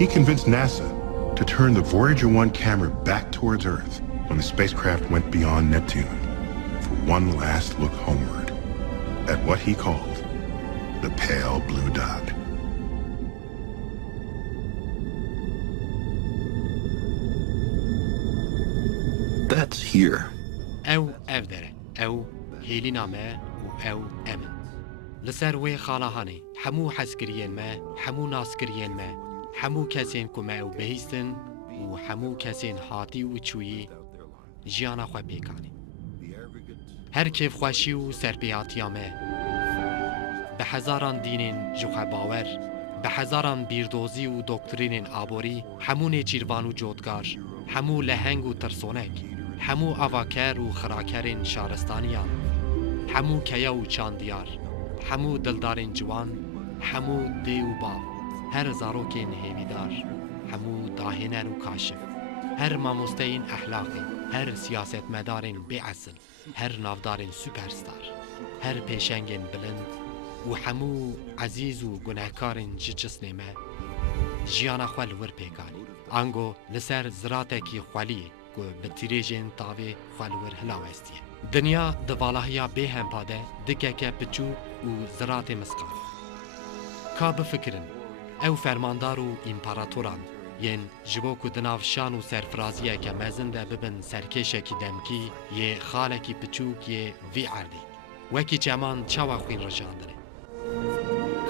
He convinced NASA to turn the Voyager 1 camera back towards Earth when the spacecraft went beyond Neptune for one last look homeward at what he called the pale blue dot. That's here. او داره او هیلی نامه و او امن لسر وی خالاهانی همو حسکرین ما همو ناسکرین ما همو کسین کمه او بهیستن و همو کسین هاتی و چویی جیانا خواه بیکانی هر کیف خوشی و سرپیاتی آمه به هزاران دینین جوخه باور به هزاران بیردوزی و دکترین آبوری همو نیچیروان و جودگار همو لهنگ و ترسونک همو آواکر و خراکرین شارستانیان همو کیا و چاندیار همو دلدارین جوان همو دی و باو هر زاروکین هیویدار همو داهنر و کاشف هر ماموستین اخلاقی هر سیاست مدارین بی اصل هر نافدارین سوپرستار هر پیشنگین بلند و همو عزیز و گناهکارین جسنمه جیانا خوال ور پیکانی آنگو لسر زراتکی خوالیه که به تیریجین تاوی خوال ور هلاوستیه دنیا دوالاهیا به هم پاده دکه که پچو و زرات مسقال که بفکرن او فرماندار و امپاراتوران ین جبو که دناف شان و سرفرازیه که مزنده ببن سرکشه کی دمکی یه خاله کی پچوک یه وی عردی وکی چمان چاوا خوین رجاندره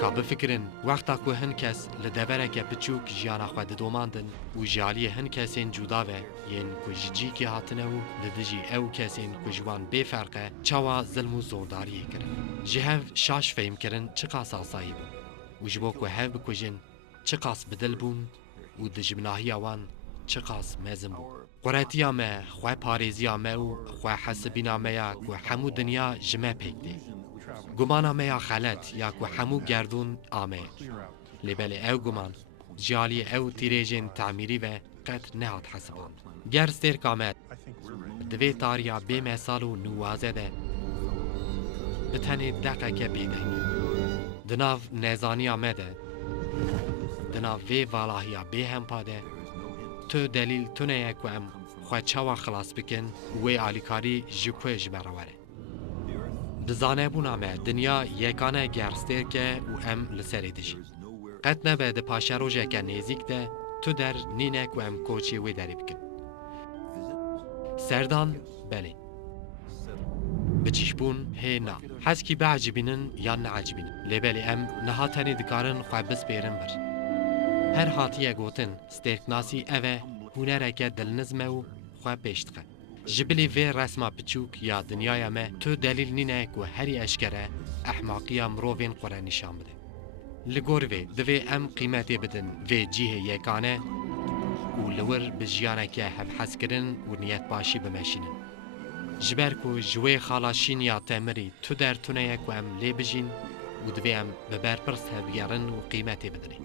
که بفکرن وقتا که هن کس لدبره که پچوک جیانا خواه دوماندن و جالی هن کسین جداوه ین که جی که هاتنه و لدجی او کسین که جوان بفرقه چاوا ظلم و زورداریه کرن جهو شاش فهم کرن چه قاس آسایی بون و جبو که هف بکجن چه قاس بدل بون و دجبناهی آوان چه قاس مزم بون قرأتی آمه خواه پاريزي آمه و خواه حسبين آمه یا که همو دنیا جمع پیک ده گمان آمه یا خلط یا که همو گردون آمه لبل او گمان جالی او تیریجین تعمیری و قد نهات حسبان گر سترک آمد دوی تاریا بی مثال و نوازه ده بتنی دقیقه بیدنگ دناف نزانی آمده دناف وی والاهیا بی هم پاده تو دلیل تونه یک و ام خواه چاوا خلاص بکن وی آلیکاری جکوه جبرواره بزانه بونامه دنیا یکانه گرستر که و ام لسری دجیم قد نبه ده پاشه روژه که نیزیک ده تو در نینک و ام کوچی وی داری بکن سردان بله بچیش بون هی نا حس کی بعجبینن یا نعجبینن لبلی ام نهاتنی دکارن خواه بس بیرن بر هر هاتیه گوتن سترکناسی اوه هنره که دلنزمه و خواه پیشتخه جبلی وی رسما پچوک یا دنیای ما تو دلیل نینه که هری اشکره احماقی مروفین قره نشان بده لگور وی دوی ام قیمتی بدن وی جیه یکانه و لور بجیانه که هف حس کرن و نیت باشی بمشینن جبر که جوی خالاشین یا تمری تو در تونه یک و ام لی بجین و دوی ام ببر پرست هفگرن و قیمتی بدنی